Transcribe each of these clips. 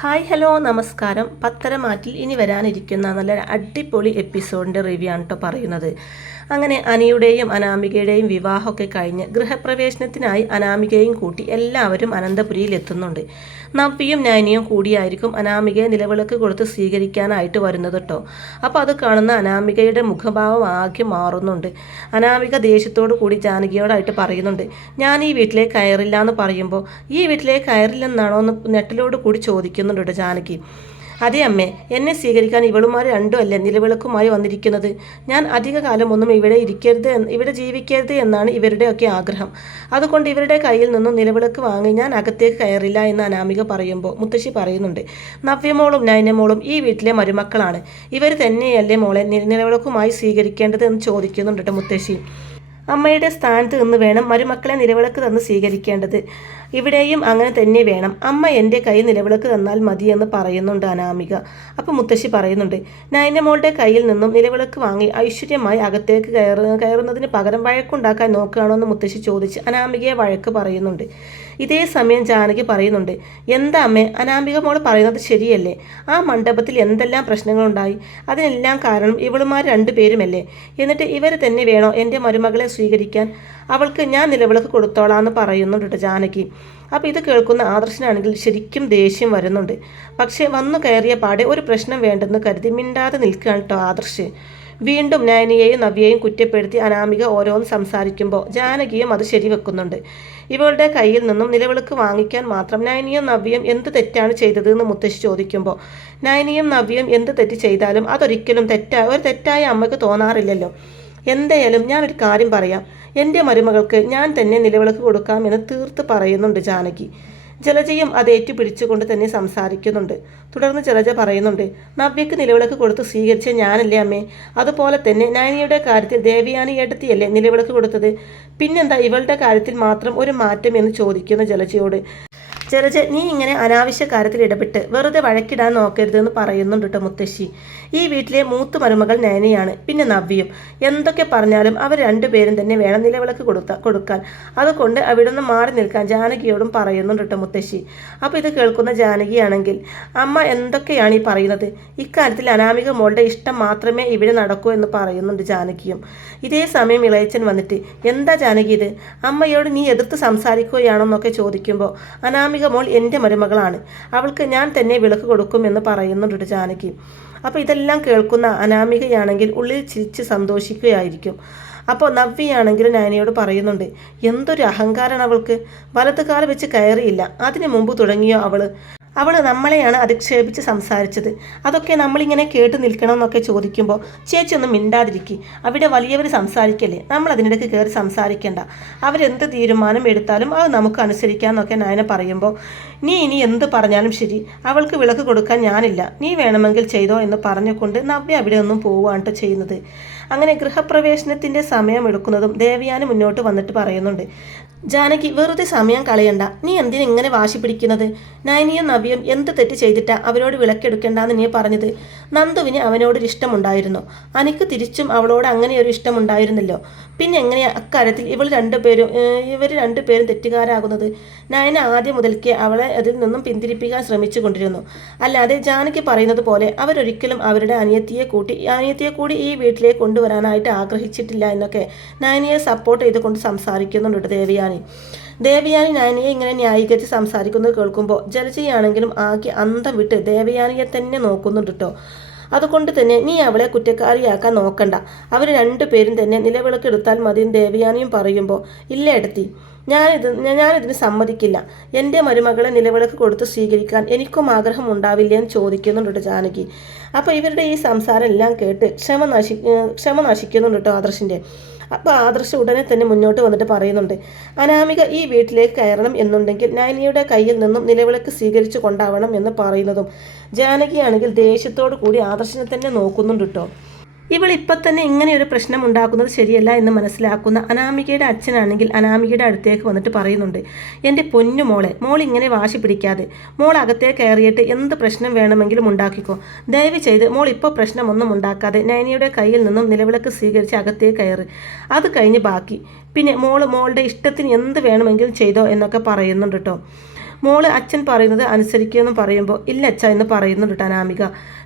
Hi hello നമസ്കാരം. പത്തരമാറ്റിൽ ഇനി വരാനിരിക്കുന്ന നല്ല അടിപൊളി എപ്പിസോഡിന്റെ റിവ്യൂ ആണ് കേട്ടോ പറയുന്നത്. അങ്ങനെ അനിയുടെയും അനാമികയുടെയും വിവാഹമൊക്കെ കഴിഞ്ഞ് ഗൃഹപ്രവേശനത്തിനായി അനാമികയും കൂട്ടി എല്ലാവരും അനന്തപുരിയിൽ എത്തുന്നുണ്ട്. നവ്യയും നൈനിയും കൂടിയായിരിക്കും അനാമികയെ നിലവിളക്ക് കൊടുത്ത് സ്വീകരിക്കാനായിട്ട് വരുന്നത് കേട്ടോ അപ്പോൾ അത് കാണുന്ന അനാമികയുടെ മുഖഭാവം ആകെ മാറുന്നുണ്ട്. അനാമിക ദേഷ്യത്തോടു കൂടി ജാനകിയോടായിട്ട് പറയുന്നുണ്ട് ഞാൻ ഈ വീട്ടിലേക്ക് കയറില്ല എന്ന് പറയുമ്പോൾ ഈ വീട്ടിലേക്ക് കയറില്ലെന്നാണോ എന്ന് നെട്ടിലോട് കൂടി ചോദിക്കുന്നുണ്ട് കേട്ടോ ജാനകി? അതെ അമ്മേ എന്നെ സ്വീകരിക്കാൻ ഇവളുമാർ രണ്ടും അല്ലേ നിലവിളക്കുമായി വന്നിരിക്കുന്നത്? ഞാൻ അധിക കാലം ഒന്നും ഇവിടെ ഇരിക്കരുത് ഇവിടെ ജീവിക്കരുത് എന്നാണ് ഇവരുടെയൊക്കെ ആഗ്രഹം. അതുകൊണ്ട് ഇവരുടെ കയ്യിൽ നിന്നും നിലവിളക്ക് വാങ്ങി ഞാൻ അകത്തേക്ക് കയറില്ല എന്ന് അനാമിക പറയുമ്പോൾ മുത്തശ്ശി പറയുന്നുണ്ട്. നവ്യമോളും നയനമോളും ഈ വീട്ടിലെ മരുമക്കളാണ്. ഇവർ തന്നെയല്ലേ മോളെ നിലവിളക്കുമായി സ്വീകരിക്കേണ്ടത് എന്ന് ചോദിക്കുന്നുണ്ട് മുത്തശ്ശി? അമ്മയുടെ സ്ഥാനത്ത് നിന്ന് വേണം മരുമക്കളെ നിലവിളക്ക് തന്ന് സ്വീകരിക്കേണ്ടത്. ഇവിടെയും അങ്ങനെ തന്നെ വേണം. അമ്മ എന്റെ കൈ നിലവിളക്ക് തന്നാൽ മതിയെന്ന് പറയുന്നുണ്ട് അനാമിക. അപ്പോൾ മുത്തശ്ശി പറയുന്നുണ്ട് നയനമോളുടെ കയ്യിൽ നിന്നും നിലവിളക്ക് വാങ്ങി ഐശ്വര്യമായി അകത്തേക്ക് കയറ കയറുന്നതിന് പകരം വഴക്കുണ്ടാക്കാൻ നോക്കുകയാണോ എന്ന് മുത്തശ്ശി ചോദിച്ച് അനാമികയെ വഴക്ക് പറയുന്നുണ്ട്. ഇതേ സമയം ജാനകി പറയുന്നുണ്ട് എന്താ അമ്മേ അനാമിക മോൾ പറയുന്നത് ശരിയല്ലേ? ആ മണ്ഡപത്തിൽ എന്തെല്ലാം പ്രശ്നങ്ങളുണ്ടായി? അതിനെല്ലാം കാരണം ഇവളുമാർ രണ്ടുപേരുമല്ലേ? എന്നിട്ട് ഇവർ തന്നെ വേണോ എന്റെ മരുമകളെ സ്വീകരിക്കാൻ? അവൾക്ക് ഞാൻ നിലവിളക്ക് കൊടുത്തോളാം എന്ന് പറയുന്നുണ്ട് ജാനകി. അപ്പോൾ ഇത് കേൾക്കുന്ന ആദർശനാണെങ്കിൽ ശരിക്കും ദേഷ്യം വരുന്നുണ്ട്. പക്ഷേ വന്നു കയറിയ പാടെ ഒരു പ്രശ്നം വേണ്ടെന്ന് കരുതി മിണ്ടാതെ നിൽക്കുകയാണ് കേട്ടോ ആദർശ്. വീണ്ടും നയനിയെയും നവ്യയെയും കുറ്റപ്പെടുത്തി അനാമിക ഓരോന്ന് സംസാരിക്കുമ്പോൾ ജാനകിയും അത് ശരിവെക്കുന്നുണ്ട്. ഇവളുടെ കയ്യിൽ നിന്നും നിലവിളക്ക് വാങ്ങിക്കാൻ മാത്രം നയനിയും നവ്യം എന്ത് തെറ്റാണ് ചെയ്തത് എന്ന് മുത്തശ്ശി ചോദിക്കുമ്പോൾ നയനിയും നവ്യം എന്ത് തെറ്റ് ചെയ്താലും അതൊരിക്കലും തെറ്റാ ഒരു തെറ്റായ അമ്മയ്ക്ക് തോന്നാറില്ലല്ലോ. എന്തായാലും ഞാനൊരു കാര്യം പറയാം. എന്റെ മരുമകൾക്ക് ഞാൻ തന്നെ നിലവിളക്ക് കൊടുക്കാമെന്ന് തീർത്ത് പറയുന്നുണ്ട് ജാനകി. ജലജയും അത് ഏറ്റുപിടിച്ചുകൊണ്ട് തന്നെ സംസാരിക്കുന്നുണ്ട്. തുടർന്ന് ജലജ പറയുന്നുണ്ട് നവ്യക്ക് നിലവിളക്ക് കൊടുത്ത് സ്വീകരിച്ച ഞാനല്ലേ അമ്മേ? അതുപോലെ തന്നെ നയനിയുടെ കാര്യത്തിൽ ദേവിയാനി ഏട്ടത്തിയല്ലേ നിലവിളക്ക് കൊടുത്തത്? പിന്നെന്താ ഇവളുടെ കാര്യത്തിൽ മാത്രം ഒരു മാറ്റം എന്ന് ചോദിക്കുന്ന ജലജയോട്. ജലജ നീ ഇങ്ങനെ അനാവശ്യ കാര്യത്തിൽ ഇടപെട്ട് വെറുതെ വഴക്കിടാൻ നോക്കരുത് എന്ന് പറയുന്നുണ്ട് കേട്ടോ മുത്തശ്ശി. ഈ വീട്ടിലെ മൂത്തു മരുമകൾ നയനയാണ് പിന്നെ നവ്യയും. എന്തൊക്കെ പറഞ്ഞാലും അവർ രണ്ടുപേരും തന്നെ വേണം നിലവിളക്ക് കൊടുത്ത കൊടുക്കാൻ. അതുകൊണ്ട് അവിടെ നിന്ന് മാറി നിൽക്കാൻ ജാനകിയോടും പറയുന്നുണ്ട് കേട്ടോ മുത്തശ്ശി. അപ്പോൾ ഇത് കേൾക്കുന്ന ജാനകിയാണെങ്കിൽ അമ്മ എന്തൊക്കെയാണ് ഈ പറയുന്നത്? ഇക്കാര്യത്തിൽ അനാമിക മോളുടെ ഇഷ്ടം മാത്രമേ ഇവിടെ നടക്കൂ എന്ന് പറയുന്നുണ്ട് ജാനകിയും. ഇതേ സമയം ഇളയച്ചൻ വന്നിട്ട് എന്താ ജാനകി ഇത്? അമ്മയോട് നീ എതിർത്ത് സംസാരിക്കുകയാണോ എന്നൊക്കെ ചോദിക്കുമ്പോൾ അനാമിക മോൾ എന്റെ മരുമകളാണ്. അവൾക്ക് ഞാൻ തന്നെ വിളക്ക് കൊടുക്കുമെന്ന് പറയുന്നുണ്ട് ജാനകി. അപ്പോൾ ഇതെല്ലാം കേൾക്കുന്ന അനാമികയാണെങ്കിൽ ഉള്ളിൽ ചിരിച്ച് സന്തോഷിക്കുകയായിരിക്കും. അപ്പോൾ നവ്യയാണെങ്കിലും നാനിയോട് പറയുന്നുണ്ട് എന്തൊരു അഹങ്കാരമാണ് അവൾക്ക്. വലത് കാൽ വെച്ച് കയറിയില്ല. അതിനു മുമ്പ് തുടങ്ങിയോ അവൾ അവൾ നമ്മളെയാണ് അധിക്ഷേപിച്ച് സംസാരിച്ചത്. അതൊക്കെ നമ്മളിങ്ങനെ കേട്ട് നിൽക്കണം എന്നൊക്കെ ചോദിക്കുമ്പോൾ ചേച്ചി ഒന്നും മിണ്ടാതിരിക്കുക അവിടെ വലിയവർ സംസാരിക്കല്ലേ? നമ്മൾ അതിനിടയ്ക്ക് കയറി സംസാരിക്കേണ്ട. അവരെന്ത് തീരുമാനം എടുത്താലും അത് നമുക്ക് അനുസരിക്കാമെന്നൊക്കെ നയന പറയുമ്പോൾ നീ ഇനി എന്ത് പറഞ്ഞാലും ശരി. അവൾക്ക് വിളക്ക് കൊടുക്കാൻ ഞാനില്ല. നീ വേണമെങ്കിൽ ചെയ്തോ എന്ന് പറഞ്ഞുകൊണ്ട് നവ്യ അവിടെ ഒന്നും പോവുകയാണ് ട്ടോ ചെയ്യുന്നത്. അങ്ങനെ ഗൃഹപ്രവേശനത്തിന്റെ സമയം എടുക്കുന്നതും ദേവയാനി മുന്നോട്ട് വന്നിട്ട് പറയുന്നുണ്ട്. ജാനകി വെറുതെ സമയം കളയണ്ട. നീ എന്തിനെ ഇങ്ങനെ വാശി പിടിക്കുന്നത്? നയനിയും നവ്യം എന്ത് തെറ്റ് ചെയ്തിട്ടാ അവരോട് വിളക്കെടുക്കേണ്ടെന്ന് നീ പറഞ്ഞത്? നന്ദുവിന് അവനോടൊരു ഇഷ്ടമുണ്ടായിരുന്നു. അനിക്ക് തിരിച്ചും അവളോട് അങ്ങനെ ഒരു ഇഷ്ടമുണ്ടായിരുന്നല്ലോ. പിന്നെ എങ്ങനെയാ അക്കാര്യത്തിൽ ഇവൾ രണ്ടുപേരും ഇവർ രണ്ടുപേരും തെറ്റുകാരാകുന്നത്? നയന ആദ്യം മുതൽക്കേ അവളെ അതിൽ നിന്നും പിന്തിരിപ്പിക്കാൻ ശ്രമിച്ചു കൊണ്ടിരുന്നു അല്ലാതെ ജാനകി പറയുന്നത് പോലെ അവരൊരിക്കലും അവരുടെ അനിയത്തിയെ കൂട്ടി അനിയത്തിയെ കൂടി ഈ വീട്ടിലേക്ക് കൊണ്ടുവരാനായിട്ട് ആഗ്രഹിച്ചിട്ടില്ല എന്നൊക്കെ നയനിയെ സപ്പോർട്ട് ചെയ്തുകൊണ്ട് സംസാരിക്കുന്നുണ്ട് ദേവയാനി. ദേവയാനി. നയനിയെ ഇങ്ങനെ ന്യായീകരിച്ച് സംസാരിക്കുന്നത് കേൾക്കുമ്പോൾ ജലജയാണെങ്കിലും ആകെ അന്തം വിട്ട് ദേവയാനിയെ തന്നെ നോക്കുന്നുണ്ട് കേട്ടോ അതുകൊണ്ട് തന്നെ നീ അവളെ കുറ്റക്കാരിയാക്കാൻ നോക്കണ്ട. അവർ രണ്ടുപേരും തന്നെ നിലവിളക്കെടുത്താൽ മതി ദേവയാനിയും പറയുമ്പോൾ ഇല്ല എടുത്തി ഞാനിത് ഞാനിതിന് സമ്മതിക്കില്ല. എന്റെ മരുമകളെ നിലവിളക്ക് കൊടുത്ത് സ്വീകരിക്കാൻ എനിക്കും ആഗ്രഹം ഉണ്ടാവില്ല എന്ന് ചോദിക്കുന്നുണ്ട് ജാനകി. അപ്പോൾ ഇവരുടെ ഈ സംസാരം എല്ലാം കേട്ട് ക്ഷമ നശി ക്ഷമ നശിക്കുന്നുണ്ട് കേട്ടോ ആദർശിന്റെ അപ്പോൾ ആദർശ് ഉടനെ തന്നെ മുന്നോട്ട് വന്നിട്ട് പറയുന്നുണ്ട് അനാമിക ഈ വീട്ടിലേക്ക് കയറണം എന്നുണ്ടെങ്കിൽ നയനിയുടെ കയ്യിൽ നിന്നും നിലവിളക്ക് സ്വീകരിച്ചു കൊണ്ടാവണം എന്ന് പറയുന്നതും ജാനകിയാണെങ്കിൽ ദേഷ്യത്തോടു കൂടി ആദർശിനെ തന്നെ നോക്കുന്നുണ്ട് കേട്ടോ ഇവൾ ഇപ്പം തന്നെ ഇങ്ങനെ ഒരു പ്രശ്നം ഉണ്ടാക്കുന്നത് ശരിയല്ല എന്ന് മനസ്സിലാക്കുന്ന അനാമികയുടെ അച്ഛനാണെങ്കിൽ അനാമികയുടെ അടുത്തേക്ക് വന്നിട്ട് പറയുന്നുണ്ട് എന്റെ പൊന്നു മോളെ മോൾ ഇങ്ങനെ വാശി പിടിക്കാതെ മോൾ അകത്തേക്ക് കയറിയിട്ട് എന്ത് പ്രശ്നം വേണമെങ്കിലും ഉണ്ടാക്കിക്കോ. ദയവ് ചെയ്ത് മോൾ ഇപ്പോൾ പ്രശ്നമൊന്നും ഉണ്ടാക്കാതെ നയനിയുടെ കയ്യിൽ നിന്നും നിലവിളക്ക് സ്വീകരിച്ച് അകത്തേക്ക് കയറ്. അത് കഴിഞ്ഞ് ബാക്കി. പിന്നെ മോൾ മോളുടെ ഇഷ്ടത്തിന് എന്ത് വേണമെങ്കിലും ചെയ്തോ എന്നൊക്കെ പറയുന്നുണ്ട് കേട്ടോ മോൾ അച്ഛൻ പറയുന്നത് അനുസരിക്കുമെന്ന് പറയുമ്പോൾ ഇല്ല അച്ഛ എന്ന് പറയുന്നുണ്ട് അനാമിക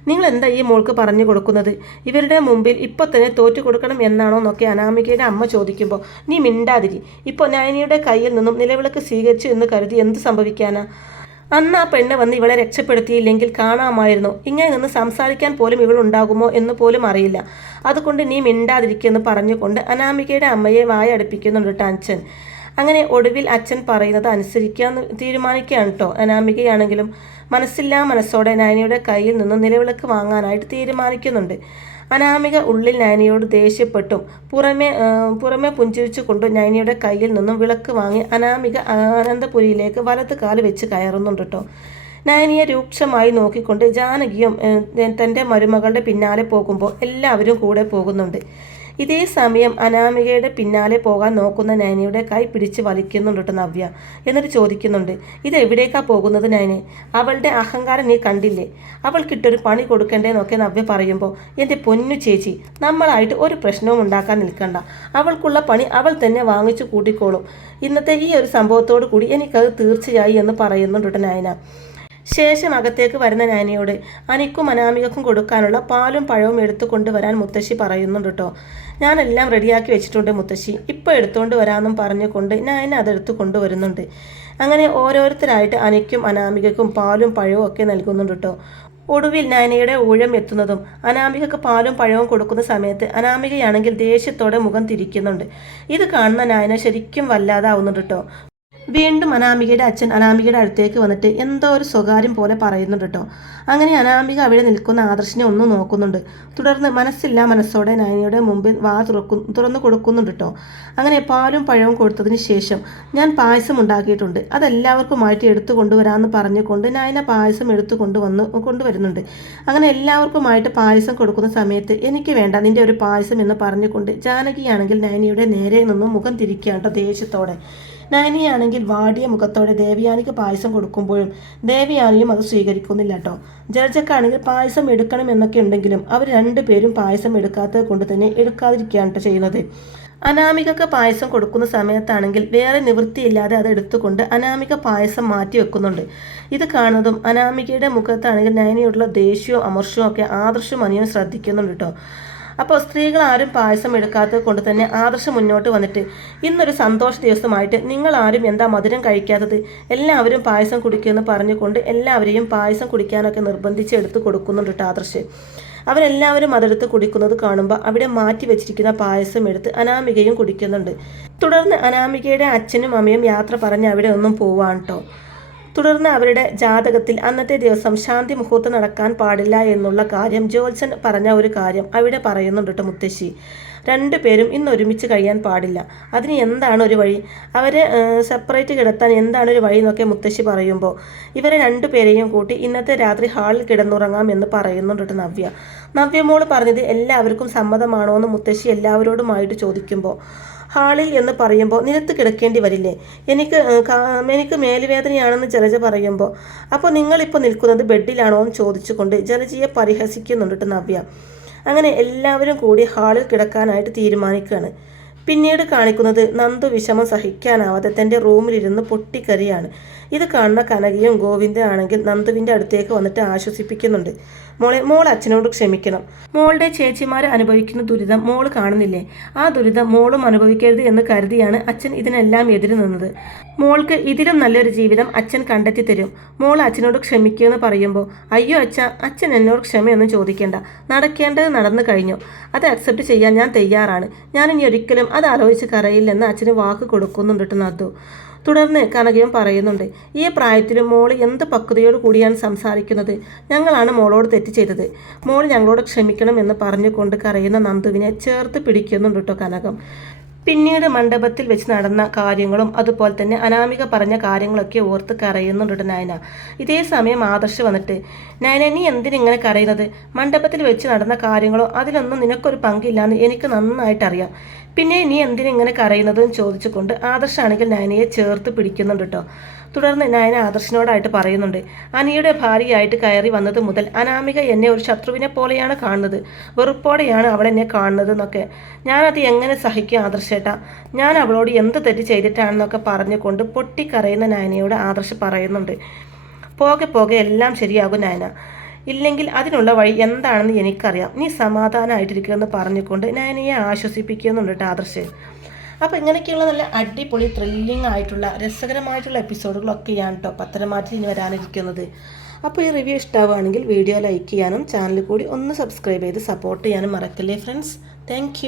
നിങ്ങൾ എന്താ ഈ മോൾക്ക് പറഞ്ഞു കൊടുക്കുന്നത്? ഇവരുടെ മുമ്പിൽ ഇപ്പോൾ തന്നെ തോറ്റു കൊടുക്കണം എന്നാണോ എന്നൊക്കെ അനാമികയുടെ അമ്മ ചോദിക്കുമ്പോൾ നീ മിണ്ടാതിരി. ഇപ്പോൾ നയനിയുടെ കയ്യിൽ നിന്നും നിലവിളക്ക് സ്വീകരിച്ചു എന്ന് കരുതി എന്ത് സംഭവിക്കാനാ? അന്ന് ആ പെണ്ണ് വന്ന് ഇവളെ രക്ഷപ്പെടുത്തിയില്ലെങ്കിൽ കാണാമായിരുന്നു. ഇങ്ങനെ നിന്ന് സംസാരിക്കാൻ പോലും ഇവൾ ഉണ്ടാകുമോ എന്ന് പോലും അറിയില്ല. അതുകൊണ്ട് നീ മിണ്ടാതിരിക്കുമെന്ന് പറഞ്ഞുകൊണ്ട് അനാമികയുടെ അമ്മയെ വായ അടുപ്പിക്കുന്നുണ്ട് അച്ഛൻ. അങ്ങനെ ഒടുവിൽ അച്ഛൻ പറയുന്നത് അനുസരിക്കാൻ തീരുമാനിക്കുകയാണ് കേട്ടോ അനാമികയാണെങ്കിലും മനസ്സില്ലാ മനസ്സോടെ നയനിയുടെ കയ്യിൽ നിന്ന് നിലവിളക്ക് വാങ്ങാനായിട്ട് തീരുമാനിക്കുന്നുണ്ട്. അനാമിക ഉള്ളിൽ നയനിയോട് ദേഷ്യപ്പെട്ടും പുറമെ പുറമെ പുഞ്ചിരിച്ചുകൊണ്ട് നയനിയുടെ കയ്യിൽ നിന്നും വിളക്ക് വാങ്ങി അനാമിക ആനന്ദപുരിയിലേക്ക് വലത് കാൽ വെച്ച് കയറുന്നുണ്ട് കേട്ടോ നയനിയെ രൂക്ഷമായി നോക്കിക്കൊണ്ട് ജാനകിയും തന്റെ മരുമകളുടെ പിന്നാലെ പോകുമ്പോൾ എല്ലാവരും കൂടെ പോകുന്നുണ്ട്. ഇതേ സമയം അനാമികയുടെ പിന്നാലെ പോകാൻ നോക്കുന്ന നയനിയുടെ കൈ പിടിച്ച് വലിക്കുന്നുണ്ട് നവ്യ എന്നിട്ട് ചോദിക്കുന്നുണ്ട്. ഇത് എവിടേക്കാ പോകുന്നത് നയനെ അവളുടെ അഹങ്കാരം നീ കണ്ടില്ലേ? അവൾക്കിട്ടൊരു പണി കൊടുക്കണ്ടേന്നൊക്കെ നവ്യ പറയുമ്പോൾ എന്റെ പൊന്നു ചേച്ചി നമ്മളായിട്ട് ഒരു പ്രശ്നവും ഉണ്ടാക്കാൻ നിൽക്കണ്ട. അവൾക്കുള്ള പണി അവൾ തന്നെ വാങ്ങിച്ചു കൂട്ടിക്കോളും. ഇന്നത്തെ ഈ ഒരു സംഭവത്തോടു കൂടി എനിക്കത് തീർച്ചയായി എന്ന് പറയുന്നുണ്ട് നയന. ശേഷം അകത്തേക്ക് വരുന്ന നാനിയോട് അനിക്കും അനാമികക്കും കൊടുക്കാനുള്ള പാലും പഴവും എടുത്തു കൊണ്ടുവരാൻ മുത്തശ്ശി പറയുന്നുണ്ട് കേട്ടോ ഞാനെല്ലാം റെഡിയാക്കി വെച്ചിട്ടുണ്ട് മുത്തശ്ശി. ഇപ്പോൾ എടുത്തുകൊണ്ട് വരാമെന്നും പറഞ്ഞുകൊണ്ട് ഞാൻ അതെടുത്ത് കൊണ്ടുവരുന്നുണ്ട്. അങ്ങനെ ഓരോരുത്തരായിട്ട് അനിക്കും അനാമികക്കും പാലും പഴവും ഒക്കെ നൽകുന്നുണ്ട് കേട്ടോ ഒടുവിൽ നയനയുടെ ഊഴം എത്തുന്നതും അനാമികക്ക് പാലും പഴവും കൊടുക്കുന്ന സമയത്ത് അനാമികയാണെങ്കിൽ ദേഷ്യത്തോടെ മുഖം തിരിക്കുന്നുണ്ട്. ഇത് കാണുന്ന നായന ശരിക്കും വല്ലാതാവുന്നുണ്ട് കേട്ടോ വീണ്ടും അനാമികയുടെ അച്ഛൻ അനാമികയുടെ അടുത്തേക്ക് വന്നിട്ട് എന്തോ ഒരു സ്വകാര്യം പോലെ പറയുന്നുണ്ട് കേട്ടോ. അങ്ങനെ അനാമിക അവിടെ നിൽക്കുന്ന ആദർശിനെ ഒന്ന് നോക്കുന്നുണ്ട്. തുടർന്ന് മനസ്സില്ലാ മനസ്സോടെ നയനയുടെ മുമ്പിൽ വാ തുറക്കു തുറന്നു കൊടുക്കുന്നുണ്ട് കേട്ടോ. അങ്ങനെ പാലും പഴവും കൊടുത്തതിന് ശേഷം ഞാൻ പായസം ഉണ്ടാക്കിയിട്ടുണ്ട്. അതെല്ലാവർക്കുമായിട്ട് എടുത്തു കൊണ്ടുവരാമെന്ന് പറഞ്ഞുകൊണ്ട് നയന പായസം എടുത്തു കൊണ്ടുവന്ന് കൊണ്ടുവരുന്നുണ്ട്. അങ്ങനെ എല്ലാവർക്കുമായിട്ട് പായസം കൊടുക്കുന്ന സമയത്ത് എനിക്ക് വേണ്ട നിന്റെ ഒരു പായസം എന്ന് പറഞ്ഞുകൊണ്ട് ജാനകിയാണെങ്കിൽ നയനയുടെ നേരെ നിന്നും മുഖം തിരിക്കുകയാണ് കേട്ടോ ദേഷ്യത്തോടെ. നയനിയാണെങ്കിൽ വാടിയ മുഖത്തോടെ ദേവിയാനിക്ക് പായസം കൊടുക്കുമ്പോഴും ദേവിയാനിയും അത് സ്വീകരിക്കുന്നില്ല കേട്ടോ ജഡ്ജക്കാണെങ്കിൽ പായസം എടുക്കണം എന്നൊക്കെ ഉണ്ടെങ്കിലും അവർ രണ്ടുപേരും പായസം എടുക്കാത്തത് കൊണ്ട് തന്നെ എടുക്കാതിരിക്കുകയാണ് ചെയ്യുന്നത്. അനാമികക്ക് പായസം കൊടുക്കുന്ന സമയത്താണെങ്കിൽ വേറെ നിവൃത്തിയില്ലാതെ അത് എടുത്തുകൊണ്ട് അനാമിക പായസം മാറ്റി വെക്കുന്നുണ്ട്. ഇത് കാണുന്നതും അനാമികയുടെ മുഖത്താണെങ്കിൽ നയനയോടുള്ള ദേഷ്യവും അമർഷവും ഒക്കെ ആദർശം അനിയും ശ്രദ്ധിക്കുന്നുണ്ട് കേട്ടോ അപ്പോൾ സ്ത്രീകൾ ആരും പായസം എടുക്കാത്തത് കൊണ്ട് തന്നെ ആദർശം മുന്നോട്ട് വന്നിട്ട് ഇന്നൊരു സന്തോഷ ദിവസമായിട്ട് നിങ്ങൾ ആരും എന്താ മധുരം കഴിക്കാത്തത്? എല്ലാവരും പായസം കുടിക്കുമെന്ന് പറഞ്ഞുകൊണ്ട് എല്ലാവരെയും പായസം കുടിക്കാനൊക്കെ നിർബന്ധിച്ച് എടുത്ത് കൊടുക്കുന്നുണ്ട് കേട്ടോ ആദർശ്. അവരെല്ലാവരും അതെടുത്ത് കുടിക്കുന്നത് കാണുമ്പോൾ അവിടെ മാറ്റി വെച്ചിരിക്കുന്ന പായസം എടുത്ത് അനാമികയും കുടിക്കുന്നുണ്ട്. തുടർന്ന് അനാമികയുടെ അച്ഛനും അമ്മയും യാത്ര പറഞ്ഞ് അവിടെ ഒന്നും പോവാണ് കേട്ടോ തുടർന്ന് അവരുടെ ജാതകത്തിൽ അന്നത്തെ ദിവസം ശാന്തി മുഹൂർത്തം നടക്കാൻ പാടില്ല എന്നുള്ള കാര്യം ജോത്സൻ പറഞ്ഞ ഒരു കാര്യം അവിടെ പറയുന്നുണ്ട് കേട്ടോ മുത്തശ്ശി. രണ്ടുപേരും ഇന്ന് ഒരുമിച്ച് കഴിയാൻ പാടില്ല. അതിന് എന്താണ് ഒരു വഴി? അവരെ സെപ്പറേറ്റ് കിടത്താൻ എന്താണ് ഒരു വഴി എന്നൊക്കെ മുത്തശ്ശി പറയുമ്പോൾ ഇവരെ രണ്ടുപേരെയും കൂട്ടി ഇന്നത്തെ രാത്രി ഹാളിൽ കിടന്നുറങ്ങാം എന്ന് പറയുന്നുണ്ട് നവ്യ. നവ്യമോൾ പറഞ്ഞത് എല്ലാവർക്കും സമ്മതമാണോ എന്ന് മുത്തശ്ശി എല്ലാവരോടുമായിട്ട് ചോദിക്കുമ്പോൾ ഹാളിൽ എന്ന് പറയുമ്പോൾ നിലത്ത് കിടക്കേണ്ടി വരില്ലേ? എനിക്ക് എനിക്ക് മേലുവേദനയാണെന്ന് ജലജ പറയുമ്പോൾ അപ്പോൾ നിങ്ങളിപ്പോൾ നിൽക്കുന്നത് ബെഡിലാണോ? എന്ന് ചോദിച്ചുകൊണ്ട് ജലജയെ പരിഹസിക്കുന്നുണ്ട് നവ്യ. അങ്ങനെ എല്ലാവരും കൂടി ഹാളിൽ കിടക്കാനായിട്ട് തീരുമാനിക്കുകയാണ്. പിന്നീട് കാണിക്കുന്നത് നന്ദു വിഷമം സഹിക്കാനാവാതെ തന്റെ റൂമിലിരുന്ന് പൊട്ടിക്കറിയാണ് ഇത് കാണുന്ന കനകയും ഗോവിന്ദനാണെങ്കിൽ നന്ദുവിന്റെ അടുത്തേക്ക് വന്നിട്ട് ആശ്വസിപ്പിക്കുന്നുണ്ട്. മോളെ മോൾ അച്ഛനോട് ക്ഷമിക്കണം. മോളുടെ ചേച്ചിമാർ അനുഭവിക്കുന്ന ദുരിതം മോൾ കാണുന്നില്ലേ? ആ ദുരിതം മോളും അനുഭവിക്കരുത് എന്ന് കരുതിയാണ് അച്ഛൻ ഇതിനെല്ലാം എതിര് നിന്നത്. മോൾക്ക് ഇതിലും നല്ലൊരു ജീവിതം അച്ഛൻ കണ്ടെത്തി തരും. മോൾ അച്ഛനോട് ക്ഷമിക്കുമെന്ന് പറയുമ്പോൾ അയ്യോ അച്ഛ അച്ഛൻ എന്നോട് ക്ഷമയൊന്നും ചോദിക്കേണ്ട. നടക്കേണ്ടത് നടന്നു കഴിഞ്ഞു. അത് അക്സെപ്റ്റ് ചെയ്യാൻ ഞാൻ തയ്യാറാണ്. ഞാനിനി ഒരിക്കലും അത് ആലോചിച്ച് കരയില്ലെന്ന് അച്ഛന് വാക്ക് കൊടുക്കുന്നുണ്ട് നദ്ദു തുടർന്ന് കനകയും പറയുന്നുണ്ട് ഈ പ്രായത്തിലും മോൾ എന്ത് പക്വതയോട് കൂടിയാണ് സംസാരിക്കുന്നത്? ഞങ്ങളാണ് മോളോട് തെറ്റ് ചെയ്തത്. മോൾ ഞങ്ങളോട് ക്ഷമിക്കണം എന്ന് പറഞ്ഞുകൊണ്ട് കരയുന്ന നന്ദുവിനെ ചേർത്ത് പിടിക്കുന്നുണ്ട് കേട്ടോ കനകം. പിന്നീട് മണ്ഡപത്തിൽ വെച്ച് നടന്ന കാര്യങ്ങളും അതുപോലെ തന്നെ അനാമിക പറഞ്ഞ കാര്യങ്ങളൊക്കെ ഓർത്ത് കരയുന്നുണ്ട് നയന. ഇതേ സമയം ആദർശ് വന്നിട്ട് നയന നീ എന്തിനിങ്ങനെ കരയുന്നത്? മണ്ഡപത്തിൽ വെച്ച് നടന്ന കാര്യങ്ങളോ അതിലൊന്നും നിനക്കൊരു പങ്കില്ലാന്ന് എനിക്ക് നന്നായിട്ട് അറിയാം പിന്നെ നീ എന്തിനിങ്ങനെ കരയുന്നതെന്ന് ചോദിച്ചുകൊണ്ട് ആദർശാണെങ്കിൽ നയനയെ ചേർത്ത് പിടിക്കുന്നുണ്ട് കേട്ടോ തുടർന്ന് നയന ആദർശനോടായിട്ട് പറയുന്നുണ്ട് അനിയുടെ ഭാര്യയായിട്ട് കയറി വന്നത് മുതൽ അനാമിക എന്നെ ഒരു ശത്രുവിനെ പോലെയാണ് കാണുന്നത് വെറുപ്പോടെയാണ് അവൾ എന്നെ കാണുന്നത് എന്നൊക്കെ ഞാനത് എങ്ങനെ സഹിക്കും ആദർശേട്ടാ? ഞാൻ അവളോട് എന്ത് തെറ്റ് ചെയ്തിട്ടാണെന്നൊക്കെ പറഞ്ഞുകൊണ്ട് പൊട്ടിക്കരയുന്ന നയനയോട് ആദർശ് പറയുന്നുണ്ട്. പോകെ പോകെ എല്ലാം ശരിയാകും നയന. ഇല്ലെങ്കിൽ അതിനുള്ള വഴി എന്താണെന്ന് എനിക്കറിയാം. നീ സമാധാനമായിട്ടിരിക്കുമെന്ന് പറഞ്ഞുകൊണ്ട് നയനയെ ആശ്വസിപ്പിക്കുന്നുണ്ട് ആദർശ്. അപ്പോൾ ഇങ്ങനെയൊക്കെയുള്ള നല്ല അടിപൊളി ത്രില്ലിംഗ് ആയിട്ടുള്ള രസകരമായിട്ടുള്ള എപ്പിസോഡുകളൊക്കെയാണ് കേട്ടോ പത്തനംമാറ്റിൽ ഇനി വരാനിരിക്കുന്നത്. അപ്പോൾ ഈ റിവ്യൂ ഇഷ്ടമാവുകയാണെങ്കിൽ വീഡിയോ ലൈക്ക് ചെയ്യാനും ചാനൽ കൂടി ഒന്ന് സബ്സ്ക്രൈബ് ചെയ്ത് സപ്പോർട്ട് ചെയ്യാനും മറക്കല്ലേ ഫ്രണ്ട്സ് താങ്ക്